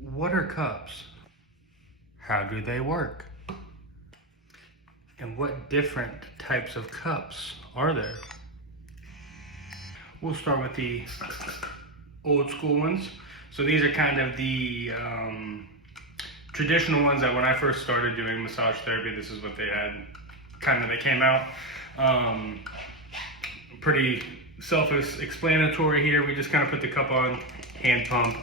What are cups? How do they work? And what different types of cups are there? We'll start with the old school ones. So these are kind of the traditional ones that when I first started doing massage therapy, this is what they had, they came out. Pretty self-explanatory here. We just kind of put the cup on, hand pump.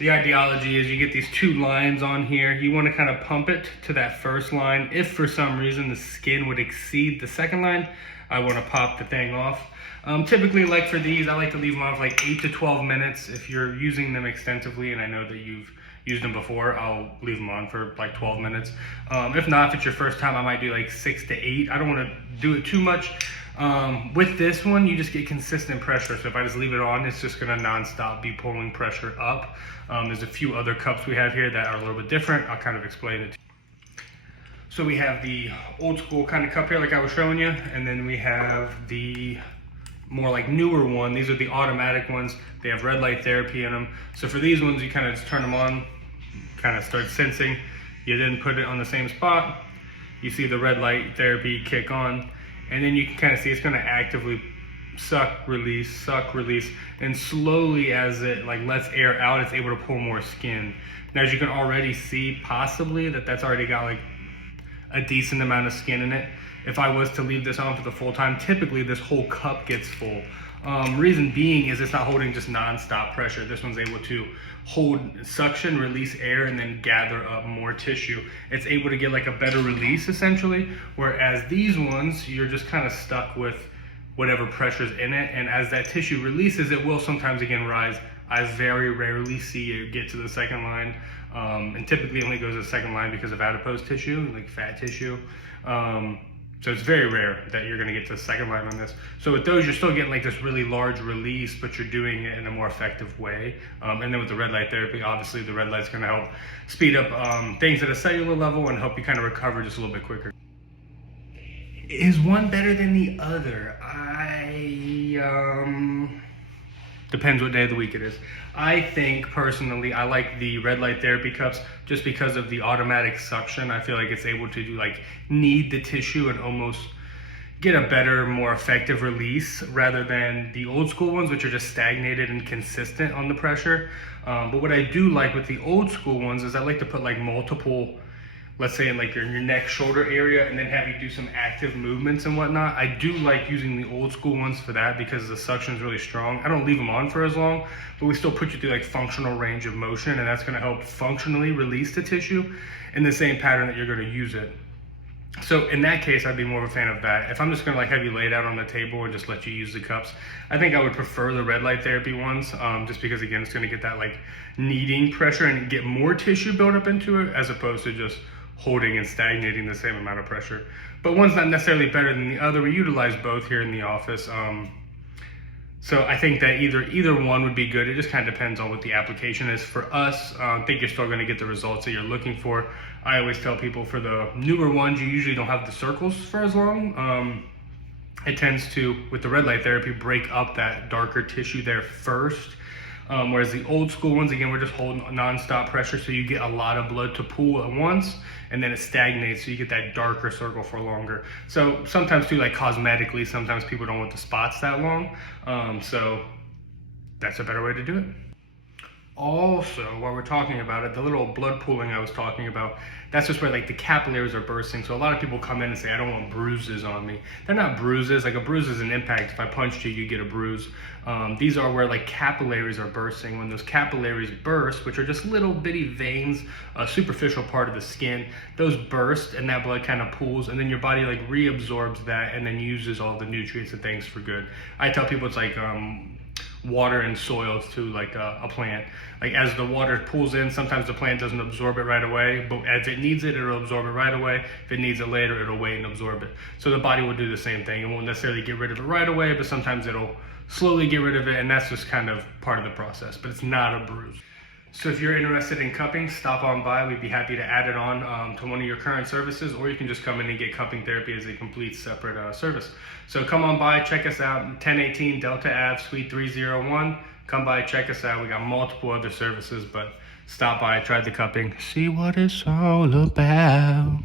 The ideology is you get these two lines on here. You want to kind of pump it to that first line. If for some reason the skin would exceed the second line, I want to pop the thing off. Typically, like for these, I like to leave them on for like 8 to 12 minutes. If you're using them extensively, and I know that you've used them before, I'll leave them on for like 12 minutes. If not, if it's your first time, I might do like 6 to 8. I don't want to do it too much. With this one, you just get consistent pressure. So if I just leave it on, it's just gonna nonstop be pulling pressure up. There's a few other cups we have here that are a little bit different. I'll kind of explain it to you. So we have the old school kind of cup here, like I was showing you, and then we have the more like newer one. These are the automatic ones. They have red light therapy in them. So for these ones, you kind of just turn them on, kind of start sensing. You then put it on the same spot. You see the red light therapy kick on, and then you can kind of see it's going to actively suck, release, and slowly as it like lets air out, it's able to pull more skin. Now, as you can already see, possibly that's already got like a decent amount of skin in it. If I was to leave this on for the full time, typically this whole cup gets full. Reason being is it's not holding just non-stop pressure. This one's able to hold suction, release air, and then gather up more tissue. It's able to get like a better release essentially, whereas these ones, you're just kind of stuck with whatever pressure's in it, and as that tissue releases, it will sometimes again rise. I very rarely see it get to the second line, and typically only goes to the second line because of adipose tissue, like fat tissue. So it's very rare that you're gonna get to the second line on this. So with those, you're still getting like this really large release, but you're doing it in a more effective way. And then with the red light therapy, obviously the red light's gonna help speed up things at a cellular level and help you kind of recover just a little bit quicker. Is one better than the other? Depends what day of the week it is. I think personally, I like the red light therapy cups just because of the automatic suction. I feel like it's able to do like knead the tissue and almost get a better, more effective release rather than the old school ones, which are just stagnated and consistent on the pressure. But what I do like with the old school ones is I like to put like multiple, let's say in like your neck, shoulder area, and then have you do some active movements and whatnot. I do like using the old school ones for that because the suction is really strong. I don't leave them on for as long, but we still put you through like functional range of motion, and that's gonna help functionally release the tissue in the same pattern that you're gonna use it. So in that case, I'd be more of a fan of that. If I'm just gonna like have you laid out on the table and just let you use the cups, I think I would prefer the red light therapy ones, just because again, it's gonna get that like kneading pressure and get more tissue built up into it as opposed to just holding and stagnating the same amount of pressure. But one's not necessarily better than the other. We utilize both here in the office. So I think that either one would be good. It just kind of depends on what the application is. For us, I think you're still gonna get the results that you're looking for. I always tell people for the newer ones, you usually don't have the circles for as long. It tends to, with the red light therapy, break up that darker tissue there first. Whereas the old school ones, again, we're just holding non-stop pressure, so you get a lot of blood to pool at once, and then it stagnates, so you get that darker circle for longer. So sometimes too, like cosmetically, sometimes people don't want the spots that long, so that's a better way to do it. Also, while we're talking about it, the little blood pooling I was talking about, that's just where like the capillaries are bursting. So a lot of people come in and say, I don't want bruises on me. They're not bruises. Like a bruise is an impact. If I punched you, you get a bruise. These are where like capillaries are bursting. When those capillaries burst, which are just little bitty veins, a superficial part of the skin, those burst and that blood kind of pools, and then your body like reabsorbs that and then uses all the nutrients and things for good. I tell people it's like water and soil to like a plant. Like as the water pools in, sometimes the plant doesn't absorb it right away, but as it needs it, it'll absorb it right away. If it needs it later, it'll wait and absorb it. So the body will do the same thing. It won't necessarily get rid of it right away, but sometimes it'll slowly get rid of it, and that's just kind of part of the process, but it's not a bruise. So if you're interested in cupping, stop on by. We'd be happy to add it on to one of your current services, or you can just come in and get cupping therapy as a complete separate service. So come on by, check us out, 1018 Delta Ave, Suite 301. come by, check us out. We got multiple other services, but stop by, try the cupping, see what it's all about.